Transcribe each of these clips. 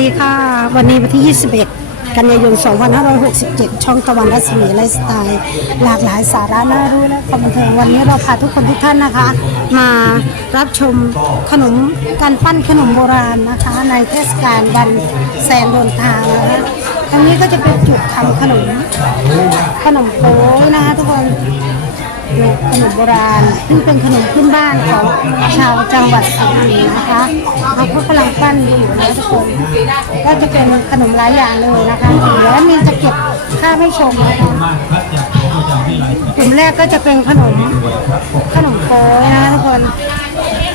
ดีค่ะ วันนี้วันที่ 21 กันยายน 2567 ช่องตะวันรัศมีไลฟ์สไตล์ หลากหลายสาระน่ารู้และความบันเทิงวันนี้เราพาทุกคนทุกท่านนะคะ มารับชมขนมการปั้นขนมโบราณนะคะ ในเทศกาลวันแสนเดินทางนะคะทางนี้ก็จะเป็นจุดทำขนมขนมโป๊ยนะคะทุกคน ขนมโบราณซึ่งเป็นขนมพื้นบ้านของชาวจังหวัดสุรินทร์นะคะเขาก็กำลังปั้นอยู่นะทุกคนก็จะเป็นขนมหลายอย่างเลยนะคะเดี๋ยวมีจะเก็บค่าให้ชมนะคะกลุ่มแรกก็จะเป็นขนมขนมโป๊นะคะทุกคน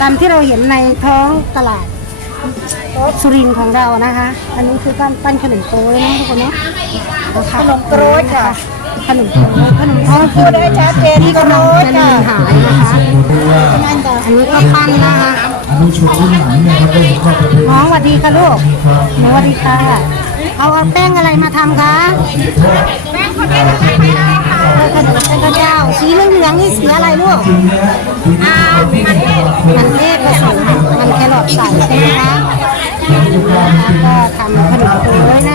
ตามที่เราเห็นในท้องตลาดสุรินทร์ของเรานะคะ อันนี้คือการปั้นขนมโป๊ยนะทุกคนเนาะขนมโป๊ยค่ะ ขนมโป๊ยขนมท้องพูดได้ชัดเจนที่กำลังจะเรียนหายนะคะอันนี้ก็ปั้นนะคะอนุชนรุ่นหลังเนี่ยครับได้ก็ประเพณีน้องสวัสดีค่ะลูกหนูสวัสดีค่ะเอาเอาแป้งอะไรมาทำคะแป้งขนมแป้งข้าวเจ้าสีเหลืองๆนี่สีอะไรลูกอ่ามันเทศมันเทศผสมมันแครอทใส่ใช่ไหมคะก็ทำขนมโต้ยนะ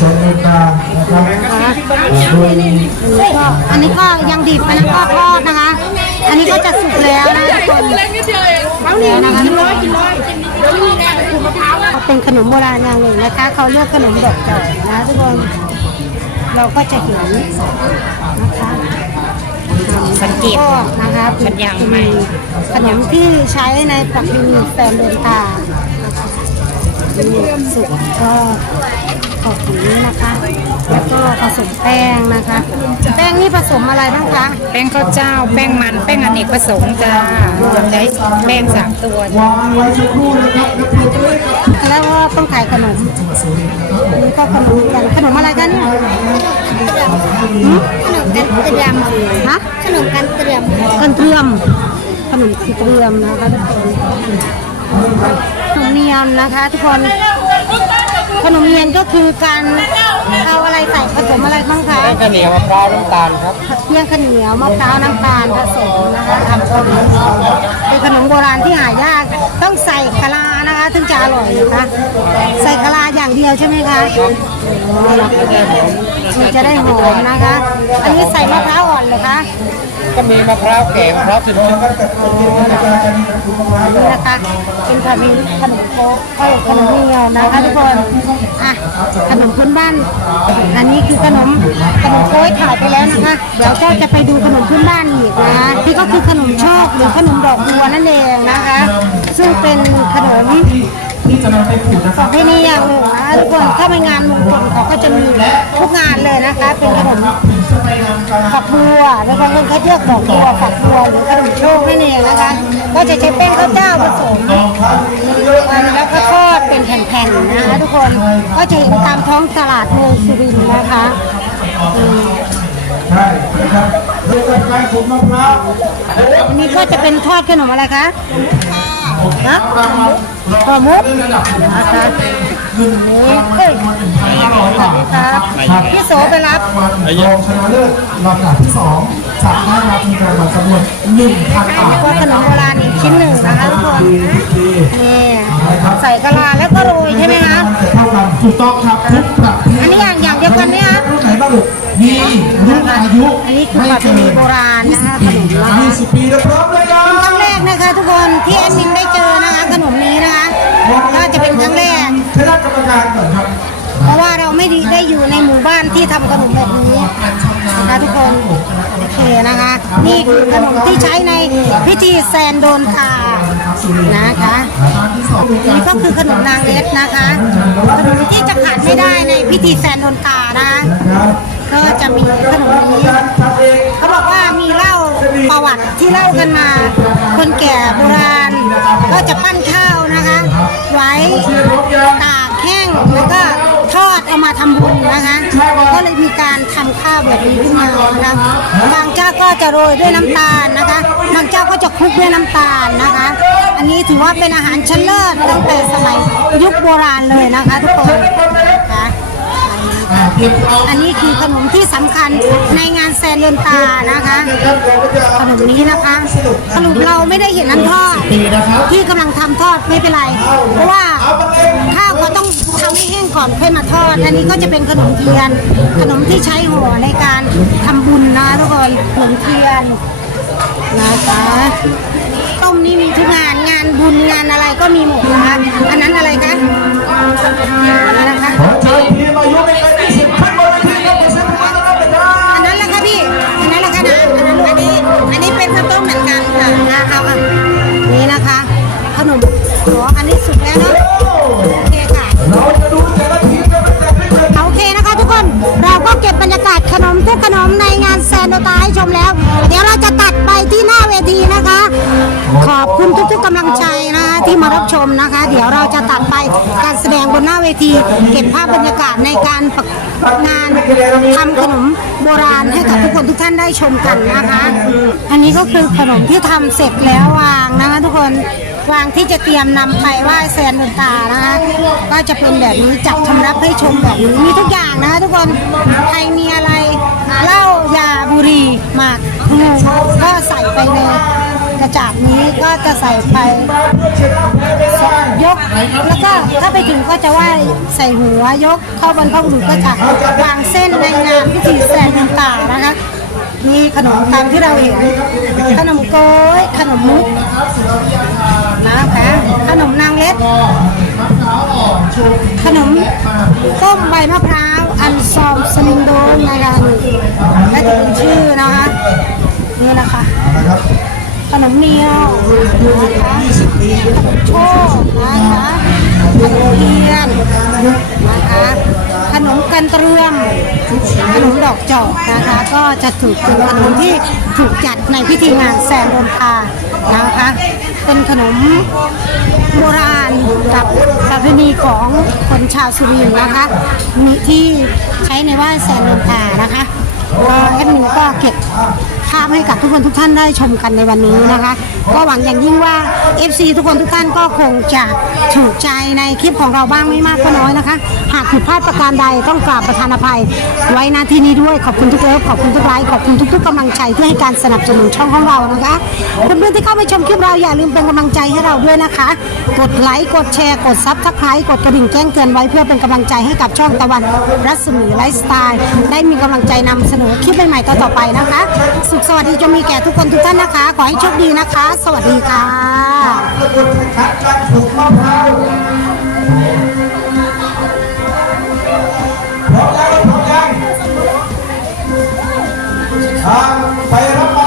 สนเอกานะครับโดยก็อันนี้ก็ยังดิบอันนั้นก็ทอดนะคะ อันนี้ก็จะสุกแล้วนะทุกคนเล็กนิดเดียวเองแล้วนะคะกินร้อยกินร้อยเดี๋ยวมีแน่ขูดมะพร้าวเป็นขนมโบราณอย่างหนึ่งนะคะเขาเรียกขนมดอกจอกนะทุกคนเราก็จะเห็นนะคะสังเกตนะคะมันยังไม่ขนมที่ใช้ในประเพณีแฟนเดินทาที่สุกก็ ขอบคุณนะคะ แล้วก็ผสมแป้งนะคะ แป้งนี่ผสมอะไรบ้างคะแป้งข้าวเจ้า แป้งมัน แป้งอเนกประสงค์จ้าใช้แป้งสามตัววางไว้สักครู่นะครับแล้วเพื่อจะได้แล้วก็ต้องขายขนมนี่ก็ขนมกันขนมอะไรกันเนี่ยขนมกันเตรียมฮะขนมกันเตรียมกันเตรียมขนมเตรียมนะคะทุกคนขนมเนียนนะคะ ทุกคน ขนมเนียนก็คือการเอาอะไรใส่ผสมอะไรบ้างคะข้าวเหนียวมะพร้าวน้ำตาลครับเพียงข้าวเหนียวมะพร้าวน้ำตาลผสมนะคะทำเป็นเป็นขนมโบราณที่หายากต้องใส่กะลา นะคะถึงจะอร่อยนะคะใส่กะลาอย่างเดียวใช่ไหมคะมันจะได้หอมนะคะ อันนี้ใส่มะพร้าวอ่อนเลยคะก็มีมะพร้าวแก่มะพร้าวสุดนี่นะคะเป็นขนมขนมโป๊ะเอ้ยขนมเหนียวนะคะทุกคนอะขนมพื้นบ้าน อันนี้คือขนมขนมโป๊ยถ่ายไปแล้วนะคะ เดี๋ยวก็จะไปดูขนมพื้นบ้านอีกนะนี่ก็คือขนมโชคหรือขนมดอก ขนมที่จะนำไปขูดนะคปรับระเพณีอย่างหนึ่งนะทุกคนถ้าไปงานมงคลเขาก็จะมีทุกงานเลยนะคะ เป็นขนมฝักบัวแล้วบางคนเขาเรียกดอกบัวฝักบัวหรือขนมโชคนั่นเองนะคะ ก็จะใช้แป้งข้าวเจ้าผสมแล้วก็ทอดเป็นแผ่นๆนะคะทุกคนก็จะเห็นตามท้องตลาดเมืองสุรินทร์นะคะอืมใช่นะครับเรื่องการขูดมะพร้าวอันนี้ก็จะเป็นทอดขนมอะไรคะ ฮะห่อมุกนะคะนี่เอ้ยสวัสดีครับพี่โสไปรับรองชนะเลิศลำดับที่สองจะได้รับเงินรางวัลจำนวนหนึ่งพันบาทก็ขนมโบราณอีกชิ้นหนึ่งนะคะทุกคนนี่ใส่กะลาแล้วก็โรยใช่ไหมคะเท่ากันถูกต้องครับทุกประเภทอันนี้อย่างอย่างเดียวกันเนี่ยคะรุ่นไหนบ้างลูกมีรุ่นอายุอันนี้คือประเพณีโบราณนะคะขนมนะคะยี่สิบปีแล้วครัค ได้ได้อยู่ในหมู่บ้านที่ทำขนมแบบนี้นะคะทุกคนโอเคนะคะ นี่คือขนมที่ใช้ในพิธีแซนโดนตานะคะนี่ก็คือขนมนางเล็ดนะคะขนมที่จะขาดไม่ได้ในพิธีแซนโดนตานะก็จะมีขนมนี้เขาบอกว่ามีเล่าประวัติที่เล่ากันมา คนแก่โบราณ ก็จะปั้นข้าวนะคะ ไว้ตากแห้งแล้วก็ เอามาทำบุญนะคะ ก็เลยมีการทำข้าวแบบนี้ขึ้นมานะคะบางเจ้าก็จะโรยด้วยน้ำตาลนะคะ บางเจ้าก็จะคลุกด้วยน้ำตาลนะคะ อันนี้ถือว่าเป็นอาหารชั้นเลิศตั้งแต่สมัยยุคโบราณเลยนะคะทุกคนนะคะ อ่าเพียงเราอันนี้คือขนมที่สำคัญในงานแซนเดินตานะคะครับเราก็จะขนมนี้นะคะสรุปเราไม่ได้เห็นน้ำทอดดีนะครับที่กำลังทำทอดไม่เป็นไร เพราะว่าข้าวก็ต้องทำให้แห้งก่อนค่อยมาทอด อันนี้ก็จะเป็นขนมเทียน ขนมที่ใช้ห่อในการทำบุญนะทุกคนขนมเทียนนะคะต้มนี่มีทุกงานงานบุญงานอะไรก็มีหมดนะคะอันนั้นอะไรคะอันนั้นนะคะขอเชิญทีมอายุไม่เกิ น20 มนะคะ เดี๋ยวเราจะตัดไปการแสดงบนหน้าเวที เก็บภาพบรรยากาศในการประงานทำขนมโบราณให้กับทุกคนทุกท่านได้ชมกันนะคะ อันนี้ก็คือขนมที่ทำเสร็จแล้ววางนะคะ ทุกคนวางที่จะเตรียมนำไปไหว้แซนโดตานะคะก็จะเป็นแบบนี้จับชำรับให้ชมแบบนี้มีทุกอย่างนะคะ ทุกคนใครมีอะไรเหล้ายาบุหรี่หมากก็ใส่ไปในกระจาดนี้ก็จะใส่ไป แล้วก็ถ้าไปถึงก็จะไหว้ใส่หัวยกเข้าบนพระบุรุษก็จะวางเส้นในงานพิธีแสนต่างๆนะคะนี่ขนมตามที่เราเห็นขนมโก้ยขนมมุกนะคะขนมนางเล็ด ขนมต้มใบมะพร้าวอันซอมสลิงโดนนะคะนี่และจะเป็นชื่อนะคะนี่นะคะ ขนมเนียวนะคะโชคนะคะขนมเทียนนะคะขนมกันเตรียมขนมดอกจอกนะคะ ก็จะถูกเป็นขนมที่ถูกจัดในพิธีงานแซนโดนพานะคะเป็นขนมโบราณกับประเพณีของคนชาวสุรินทร์นะคะ มีที่ใช้ในว่าแซนโดนพานะคะก็แอดมินก็เก็บ ภาพให้กับทุกคนทุกท่านได้ชมกันในวันนี้นะคะ ก็หวังอย่างยิ่งว่า FC ทุกคนทุกท่านก็คงจะถูกใจในคลิปของเราบ้างไม่มากก็น้อยนะคะ หากผิดพลาดประการใดต้องกราบประธานอภัย ไว้นาที่นี้ด้วยขอบคุณทุกเอิฟขอบคุณทุกไลค์ขอบคุณทุกๆกำลังใจที่ให้การสนับสนุนช่องของเรานะคะเพื่อนๆที่เข้ามาชมคลิปเราอย่าลืมเป็นกำลังใจให้เราด้วยนะคะ กดไลค์กดแชร์กดซับสไครต์กดกระดิ่งแจ้งเตือนไว้เพื่อเป็นกำลังใจให้กับช่องตะวันรัศมีไลฟ์สไตล์ได้มีกำลังใจนำเสนอคลิปใหม่ๆต่อๆไปนะคะสุขสวัสดีจะมีแก่ทุกคนทุกท่านนะคะ ขอให้โชคดีนะคะ สวัสดีค่ะพร้อมแล้วพร้อมยังทางไปรับ